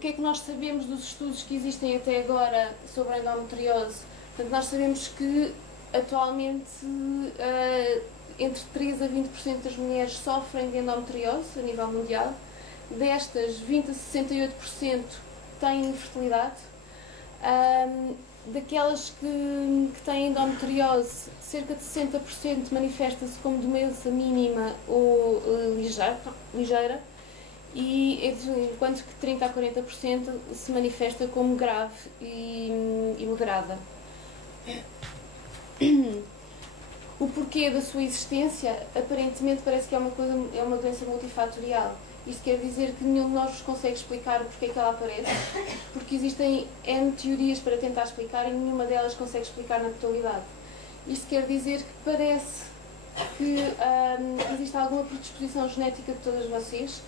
que é que nós sabemos dos estudos que existem até agora sobre a endometriose? Portanto, nós sabemos que atualmente entre 3 a 20% das mulheres sofrem de endometriose a nível mundial. Destas, 20 a 68% têm infertilidade. Daquelas que têm endometriose, cerca de 60% manifesta-se como doença mínima ou ligeira, enquanto que 30 a 40% se manifesta como grave e moderada. O porquê da sua existência, aparentemente parece que é uma doença multifatorial. Isto quer dizer que nenhum de nós vos consegue explicar o porquê que ela aparece, porque existem N teorias para tentar explicar e nenhuma delas consegue explicar na totalidade. Isto quer dizer que parece que existe alguma predisposição genética de todas vocês,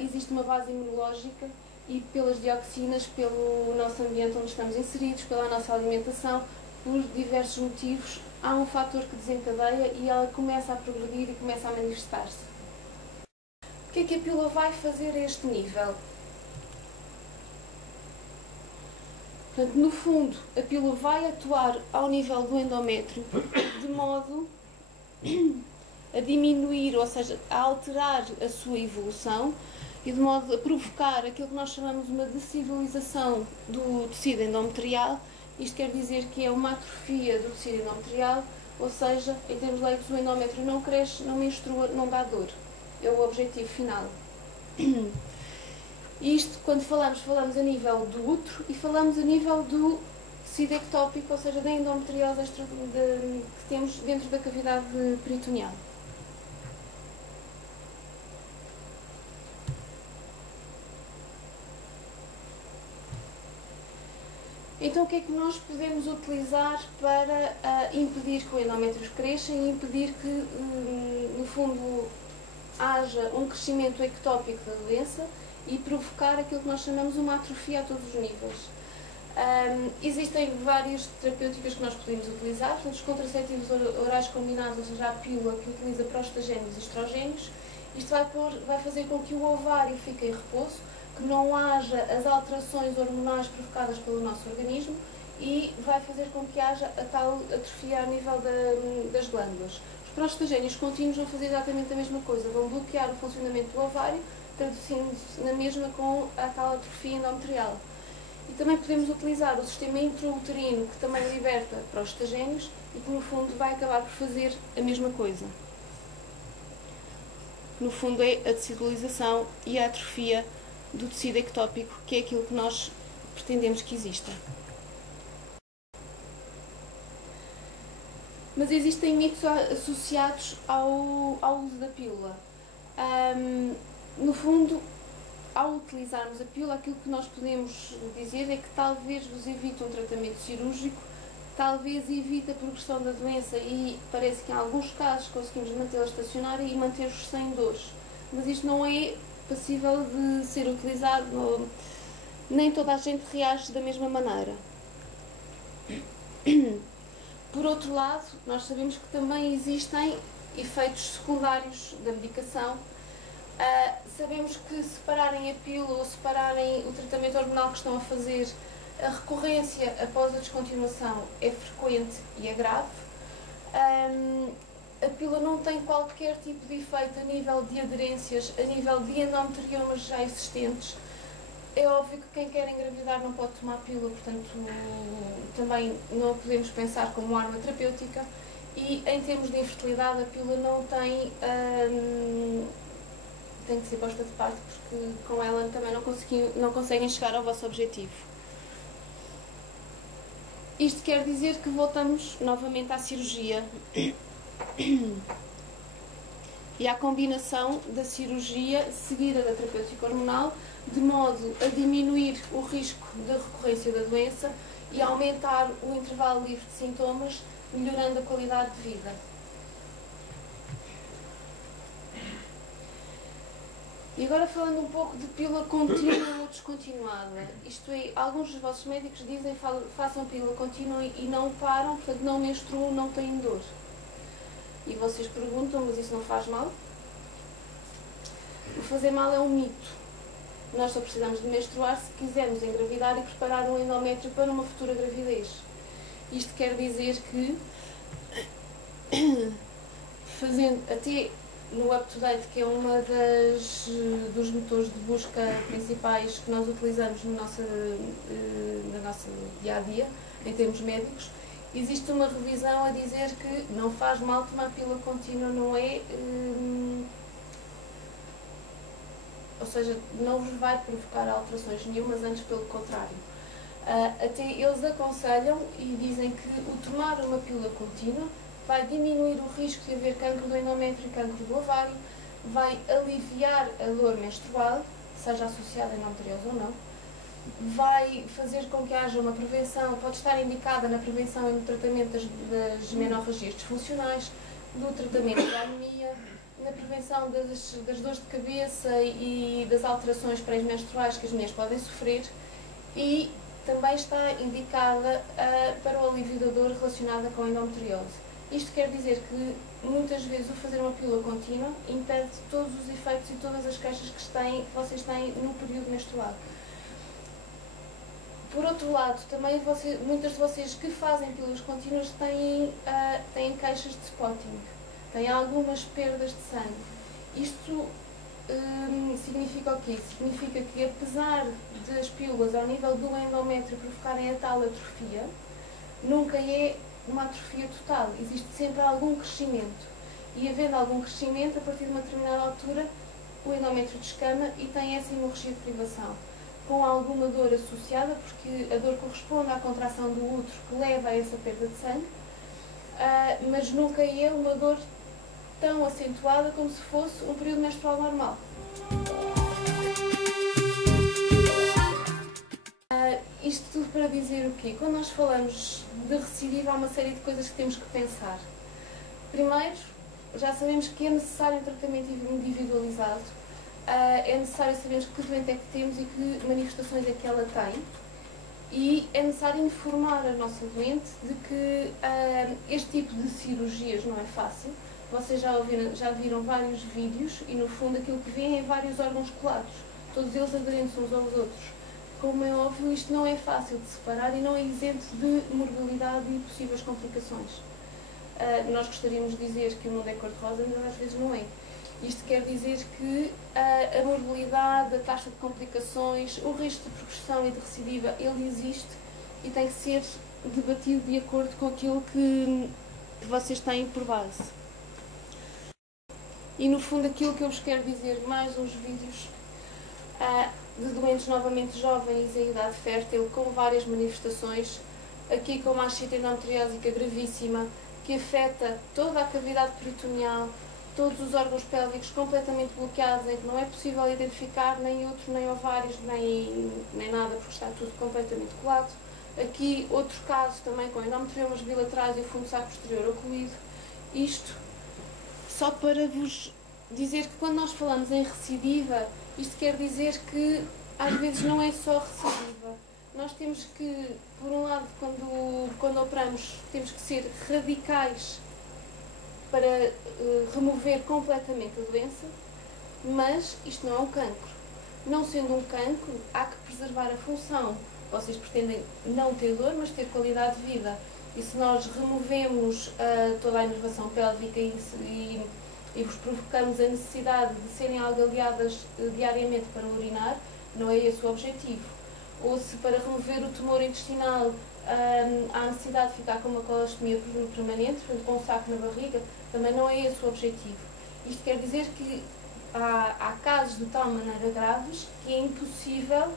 existe uma base imunológica e pelas dioxinas, pelo nosso ambiente onde estamos inseridos, pela nossa alimentação, por diversos motivos, há um fator que desencadeia e ela começa a progredir e começa a manifestar-se. O que é que a pílula vai fazer a este nível? Portanto, no fundo, a pílula vai atuar ao nível do endométrio de modo a diminuir, ou seja, a alterar a sua evolução e de modo a provocar aquilo que nós chamamos de uma descivilização do tecido endometrial. Isto quer dizer que é uma atrofia do tecido endometrial, ou seja, em termos leigos, o endométrio não cresce, não menstrua, não dá dor. É o objetivo final. Isto, quando falamos a nível do útero e falamos a nível do tecido ectópico, ou seja, da endometriose que temos dentro da cavidade peritoneal. Então, o que é que nós podemos utilizar para impedir que o endométrio cresça e impedir que, no fundo, haja um crescimento ectópico da doença e provocar aquilo que nós chamamos uma atrofia a todos os níveis? Existem várias terapêuticas que nós podemos utilizar, portanto, os contraceptivos orais combinados, ou seja, a pílula que utiliza prostagénios e estrogénios. Isto vai fazer com que o ovário fique em repouso, que não haja as alterações hormonais provocadas pelo nosso organismo e vai fazer com que haja a tal atrofia a nível das glândulas. Os prostagénios contínuos vão fazer exatamente a mesma coisa, vão bloquear o funcionamento do ovário, traduzindo-se na mesma com a tal atrofia endometrial. E também podemos utilizar o sistema intrauterino, que também liberta prostagénios e que, no fundo, vai acabar por fazer a mesma coisa. No fundo, é a descivilização e a atrofia do tecido ectópico, que é aquilo que nós pretendemos que exista. Mas existem mitos associados ao uso da pílula. No fundo, ao utilizarmos a pílula, aquilo que nós podemos dizer é que talvez vos evite um tratamento cirúrgico, talvez evite a progressão da doença e parece que em alguns casos conseguimos mantê-la estacionária e manter-os sem dores. Mas isto não é passível de ser utilizado, nem toda a gente reage da mesma maneira. Por outro lado, nós sabemos que também existem efeitos secundários da medicação. Sabemos que se pararem a pílula ou se pararem o tratamento hormonal que estão a fazer, a recorrência após a descontinuação é frequente e é grave. A pílula não tem qualquer tipo de efeito a nível de aderências, a nível de endometriomas já existentes. É óbvio que quem quer engravidar não pode tomar pílula, portanto também não a podemos pensar como arma terapêutica. E em termos de infertilidade, a pílula não tem que ser posta de parte, porque com ela também não conseguem chegar ao vosso objetivo. Isto quer dizer que voltamos novamente à cirurgia e à combinação da cirurgia seguida da terapêutica hormonal, de modo a diminuir o risco de recorrência da doença e aumentar o intervalo livre de sintomas, melhorando a qualidade de vida. E agora falando um pouco de pílula contínua ou descontinuada. Isto é, alguns dos vossos médicos dizem façam pílula contínua e não param, portanto não menstruam, não têm dor. E vocês perguntam, mas isso não faz mal? O fazer mal é um mito. Nós só precisamos de menstruar se quisermos engravidar e preparar um endométrio para uma futura gravidez. Isto quer dizer que, fazendo até no UpToDate, que é uma dos motores de busca principais que nós utilizamos no nosso dia-a-dia, em termos médicos, existe uma revisão a dizer que não faz mal tomar pílula contínua, não é... ou seja, não vos vai provocar alterações nenhumas, antes pelo contrário. Até eles aconselham e dizem que o tomar uma pílula contínua vai diminuir o risco de haver cancro do endométrio e cancro do ovário, vai aliviar a dor menstrual, seja associada a endometriose ou não, vai fazer com que haja uma prevenção, pode estar indicada na prevenção e no tratamento das menorragias disfuncionais, do tratamento da anemia, na prevenção das dores de cabeça e das alterações pré-menstruais que as mulheres podem sofrer, e também está indicada para o alívio da dor relacionada com a endometriose. Isto quer dizer que muitas vezes o fazer uma pílula contínua impede todos os efeitos e todas as queixas que vocês têm no período menstrual. Por outro lado, também muitas de vocês que fazem pílulas contínuas têm queixas de spotting, têm algumas perdas de sangue. Isto significa o quê? Significa que, apesar das pílulas ao nível do endométrio provocarem a tal atrofia, nunca é uma atrofia total, existe sempre algum crescimento. E havendo algum crescimento, a partir de uma determinada altura, o endométrio descama e tem essa hemorragia de privação, com alguma dor associada, porque a dor corresponde à contração do útero que leva a essa perda de sangue, mas nunca é uma dor tão acentuada como se fosse um período menstrual normal. Isto tudo para dizer o quê? Quando nós falamos de recidiva, há uma série de coisas que temos que pensar. Primeiro, já sabemos que é necessário um tratamento individualizado, é necessário sabermos que doente é que temos e que manifestações é que ela tem, e é necessário informar a nossa doente de que este tipo de cirurgias não é fácil. Vocês já viram vários vídeos e, no fundo, aquilo que vêem é vários órgãos colados, todos eles aderentes uns aos outros. Como é óbvio, isto não é fácil de separar e não é isento de morbilidade e possíveis complicações. Nós gostaríamos de dizer que o mundo é cor-de-rosa, mas às vezes não é. Isto quer dizer que a morbilidade, a taxa de complicações, o risco de progressão e de recidiva, ele existe e tem que ser debatido de acordo com aquilo que vocês têm por base. E, no fundo, aquilo que eu vos quero dizer, mais uns vídeos de doentes novamente jovens em idade fértil, com várias manifestações, aqui com uma ascite endometriósica gravíssima, que afeta toda a cavidade peritoneal, todos os órgãos pélvicos completamente bloqueados, em que não é possível identificar nem útero, nem ovários, nem nada, porque está tudo completamente colado. Aqui outro caso também com endometriomas bilaterais e o fundo saco posterior ocluído. Isto só para vos dizer que, quando nós falamos em recidiva, isto quer dizer que às vezes não é só recidiva. Nós temos que, por um lado, quando operamos, temos que ser radicais para remover completamente a doença, mas isto não é um cancro. Não sendo um cancro, há que preservar a função. Vocês pretendem não ter dor, mas ter qualidade de vida. E se nós removemos toda a inervação pélvica e vos provocamos a necessidade de serem algaleadas diariamente para urinar, não é esse o objetivo. Ou se, para remover o tumor intestinal, há necessidade de ficar com uma colostomia permanente, portanto, com um saco na barriga, também não é esse o objetivo. Isto quer dizer que há casos de tal maneira graves que é impossível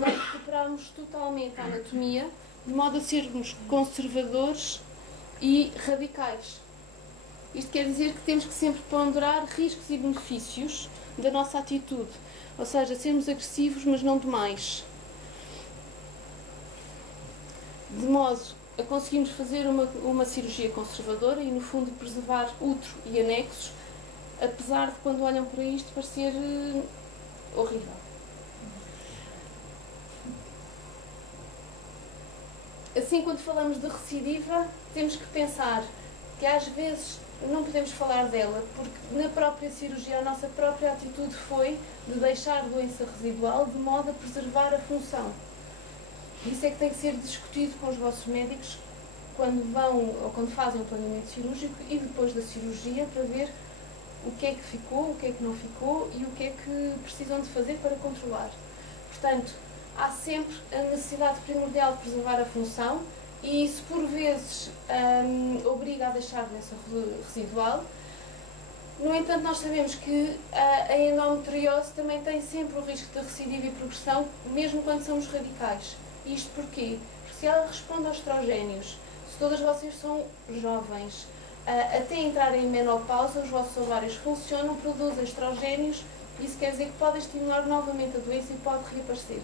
nós recuperarmos totalmente a anatomia, de modo a sermos conservadores e radicais. Isto quer dizer que temos que sempre ponderar riscos e benefícios da nossa atitude, ou seja, sermos agressivos, mas não demais, de modo a conseguirmos fazer uma cirurgia conservadora e, no fundo, preservar útero e anexos, apesar de, quando olham para isto, parecer horrível. Assim, quando falamos de recidiva, temos que pensar que às vezes não podemos falar dela, porque na própria cirurgia a nossa própria atitude foi de deixar doença residual de modo a preservar a função. Isso é que tem que ser discutido com os vossos médicos quando vão ou quando fazem o planeamento cirúrgico e depois da cirurgia, para ver o que é que ficou, o que é que não ficou e o que é que precisam de fazer para controlar. Portanto, há sempre a necessidade primordial de preservar a função e isso por vezes obriga a deixar doença residual. No entanto, nós sabemos que a endometriose também tem sempre o risco de recidiva e progressão, mesmo quando somos radicais. Isto porquê? Porque se ela responde aos estrogénios, se todas vocês são jovens, até entrarem em menopausa, os vossos ovários funcionam, produzem estrogénios, isso quer dizer que podem estimular novamente a doença e pode reaparecer.